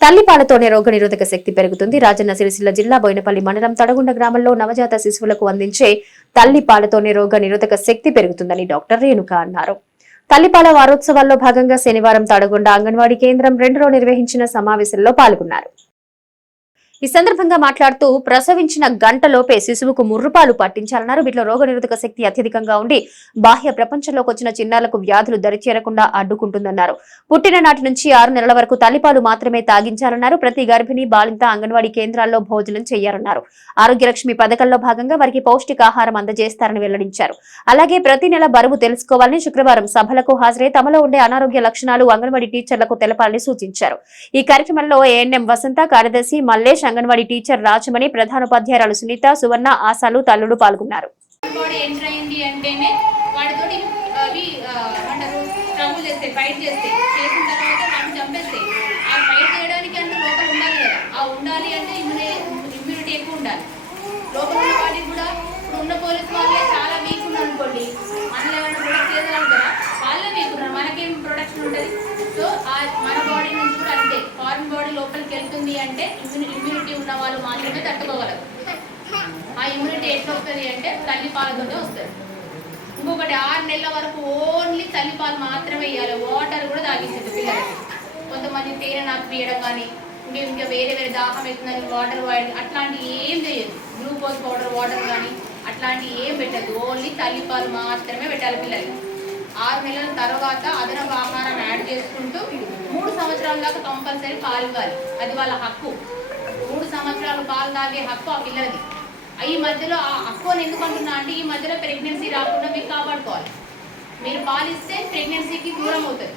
తల్లిపాలతోనే రోగ నిరోధక శక్తి పెరుగుతుంది. రాజన్న సిరిసిల్ల జిల్లా బోయినపల్లి మండలం తడగుండ గ్రామంలో నవజాత శిశువులకు అందించే తల్లిపాలతోనే రోగ నిరోధక శక్తి పెరుగుతుందని డాక్టర్ రేణుక అన్నారు. తల్లిపాల వారోత్సవాల్లో భాగంగా శనివారం తడగొండ అంగన్వాడీ కేంద్రం రెండులో నిర్వహించిన సమావేశంలో పాల్గొన్నారు. ఈ సందర్భంగా మాట్లాడుతూ ప్రసవించిన గంటలోపే శిశువుకు ముర్రుపాలు పట్టించాలన్నారు. వీటిలో రోగనిరోధక శక్తి అత్యధికంగా ఉండి బాహ్య ప్రపంచంలోకి వచ్చిన చిన్నాలకు వ్యాధులు దరిచేరకుండా అడ్డుకుంటుందన్నారు. పుట్టిన నాటి నుంచి ఆరు నెలల వరకు తల్లిపాలు మాత్రమే తాగించాలన్నారు. ప్రతి గర్భిణి బాలింత అంగన్వాడీ కేంద్రాల్లో భోజనం చేయాలన్నారు. ఆరోగ్యలక్ష్మి పథకంలో భాగంగా వారికి పౌష్టికాహారం అందజేస్తారని వెల్లడించారు. అలాగే ప్రతి నెల బరువు తెలుసుకోవాలని శుక్రవారం సభలకు హాజరై తమలో ఉండే అనారోగ్య లక్షణాలు అంగన్వాడీ టీచర్లకు తెలపాలని సూచించారు. ఈ కార్యక్రమంలో ఏఎన్ఎం వసంత కార్యదర్శి మల్లేష్ అంగన్వాడీ టీచర్ రాజమణి ప్రధానోపాధ్యాయురాలు సునీత సువర్ణ ఆశాలు తల్లుడు పాల్గొన్నారు. ఉండాలి అంటే ఇమ్యూనిటీ ఎక్కువ ఉండాలి. లోపల ఉన్న వాటికి కూడా ఇప్పుడు ఉన్న పోలీస్ వాళ్ళే చాలా వీక్ అనుకోండి. మనలో ఏమైనా ప్రొడక్ట్ కదా వాళ్ళే వీక్ ఉన్నారు. మనకేం ప్రొడక్షన్ ఉంటుంది సో మన బాడీ నుంచి కూడా అంతే. ఫారిన్ బాడీ లోపలికి వెళ్తుంది అంటే ఇమ్యూనిటీ ఉన్న వాళ్ళు మాత్రమే తట్టుకోగలరు. ఆ ఇమ్యూనిటీ ఎట్లా వస్తుంది అంటే తల్లిపాలతోనే వస్తుంది. ఇంకొకటి ఆరు నెలల వరకు ఓన్లీ తల్లిపాలు మాత్రమే ఇవ్వాలి వాటర్ కూడా తాగించదు పిల్లలకి కొంతమంది తేనె నాకు పీయడం కానీ ఇంకా ఇంకా వేరే వేరే దాహం అవుతుందని వాటర్ వాడి అట్లాంటివి ఏం చేయదు గ్లూకోజ్ పౌడర్ వాటర్ కానీ అట్లాంటివి ఏం పెట్టదు ఓన్లీ తల్లిపాలు మాత్రమే పెట్టాలి పిల్లలకి. ఆరు నెలల తర్వాత అదనపు ఆహారం యాడ్ చేసుకుంటూ మూడు సంవత్సరాల దాకా కంపల్సరీ పాలు ఇవ్వాలి. అది వాళ్ళ హక్కు. మూడు సంవత్సరాలు పాలు తాగే హక్కు ఆ పిల్లలది. ఈ మధ్యలో ఆ హక్కు అని ఎందుకు అంటున్నా అంటే ఈ మధ్యలో ప్రెగ్నెన్సీ రాకుండా మీరు కాపాడుకోవాలి. మీరు పాలిస్తే ప్రెగ్నెన్సీకి దూరం అవుతుంది.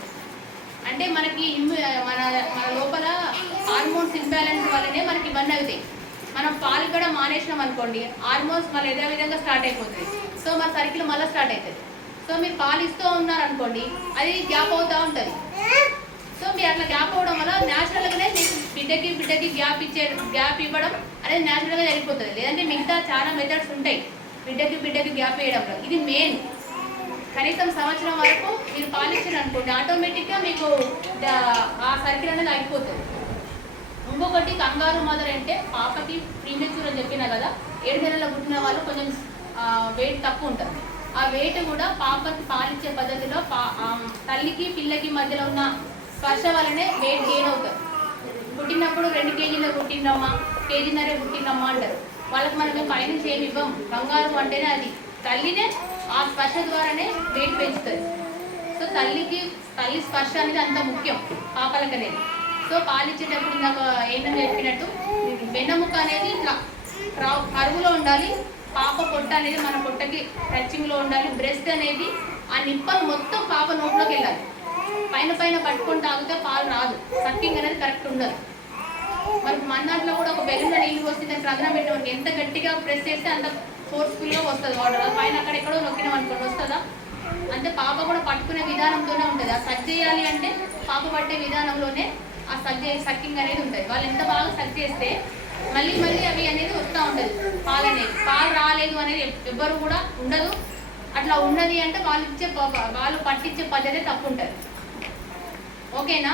అంటే మనకి మన మన లోపల హార్మోన్స్ ఇంబ్యాలెన్స్ వల్లనే మనకి ఇవన్నీ అవుతాయి. మనం పాలు కూడా మానేసినాం అనుకోండి హార్మోన్స్ మళ్ళీ ఏదో విధంగా స్టార్ట్ అయిపోతుంది. సో మన సర్కిల్ మళ్ళీ స్టార్ట్ అవుతుంది. సో మీరు పాలు ఇస్తూ ఉన్నారు అనుకోండి అది గ్యాప్ అవుతూ ఉంటుంది. సో మీరు అట్లా గ్యాప్ అవ్వడం వల్ల బిడ్డకి బిడ్డకి గ్యాప్ ఇచ్చే గ్యాప్ ఇవ్వడం అనేది న్యాచురల్గా జరిగిపోతుంది. లేదంటే మిగతా చాలా మెథడ్స్ ఉంటాయి. బిడ్డకి బిడ్డకి గ్యాప్ వేయడంలో. ఇది మెయిన్ కనీసం సంవత్సరం వరకు మీరు పాలించారు అనుకోండి ఆటోమేటిక్గా మీకు ఆ సర్కిల్ అనేది అయిపోతుంది ఇంకొకటి కంగారు మదర్ అంటే పాపకి ప్రీమెచ్యూర్ అని చెప్పినా కదా ఏడు నెలల పుట్టిన వాళ్ళు కొంచెం వెయిట్ తక్కువ ఉంటుంది ఆ వెయిట్ కూడా పాపకి పాలిచ్చే పద్ధతిలో పా తల్లికి పిల్లకి మధ్యలో ఉన్న స్పర్శ వల్లనే వెయిట్ గెయిన్ అవుతుంది. పుట్టినప్పుడు రెండు కేజీలు పుట్టిందమ్మా కేజీన్నరే పుట్టిందమ్మా అంటారు. వాళ్ళకి మనం పైన ఏమి ఇవ్వం. బంగారం అంటేనే అది. తల్లినే ఆ స్పర్శ ద్వారానే వెయిట్ పెంచుతుంది సో తల్లికి తల్లి స్పర్శ అనేది అంత ముఖ్యం పాపలకు అనేది సో పాలిచ్చేటప్పుడు ఇందాక ఏంటని చెప్పినట్టు వెన్నముక్క అనేది ఇట్లా కరువులో ఉండాలి పాప పొట్ట అనేది మన పొట్టకి టచింగ్లో ఉండాలి బ్రెస్ట్ అనేది ఆ నిప్పలు మొత్తం పాప నోట్లోకి వెళ్ళాలి. పైన పైన పట్టుకొని తాగితే పాలు రాదు. సక్కింగ్ అనేది కరెక్ట్ ఉండదు. మనకి మన దాంట్లో కూడా ఒక బెలూన్ నీళ్ళు వస్తే దాన్ని ప్రధాన పెట్టడం ఎంత గట్టిగా ప్రెస్ చేస్తే అంత ఫోర్స్ఫుల్గా వస్తుంది వాటర్ పైన అక్కడ ఎక్కడో నొక్కినాం అనుకోండి వస్తుందా? అంటే పాప కూడా పట్టుకునే విధానంతోనే ఉంటుంది. ఆ సక్ చేయాలి అంటే పాప పట్టే విధానంలోనే ఆ సక్ సక్కింగ్ అనేది ఉంటుంది. వాళ్ళు ఎంత బాగా సక్ చేస్తే మళ్ళీ మళ్ళీ అవి అనేది వస్తూ ఉంటుంది. పాలు అనేది పాలు రాలేదు అనేది ఎవ్వరు కూడా ఉండదు. అట్లా ఉన్నది అంటే వాళ్ళు ఇచ్చే ప- వాళ్ళు పట్టించే పద్ధతి తప్పు ఉంటుంది. ఓకేనా?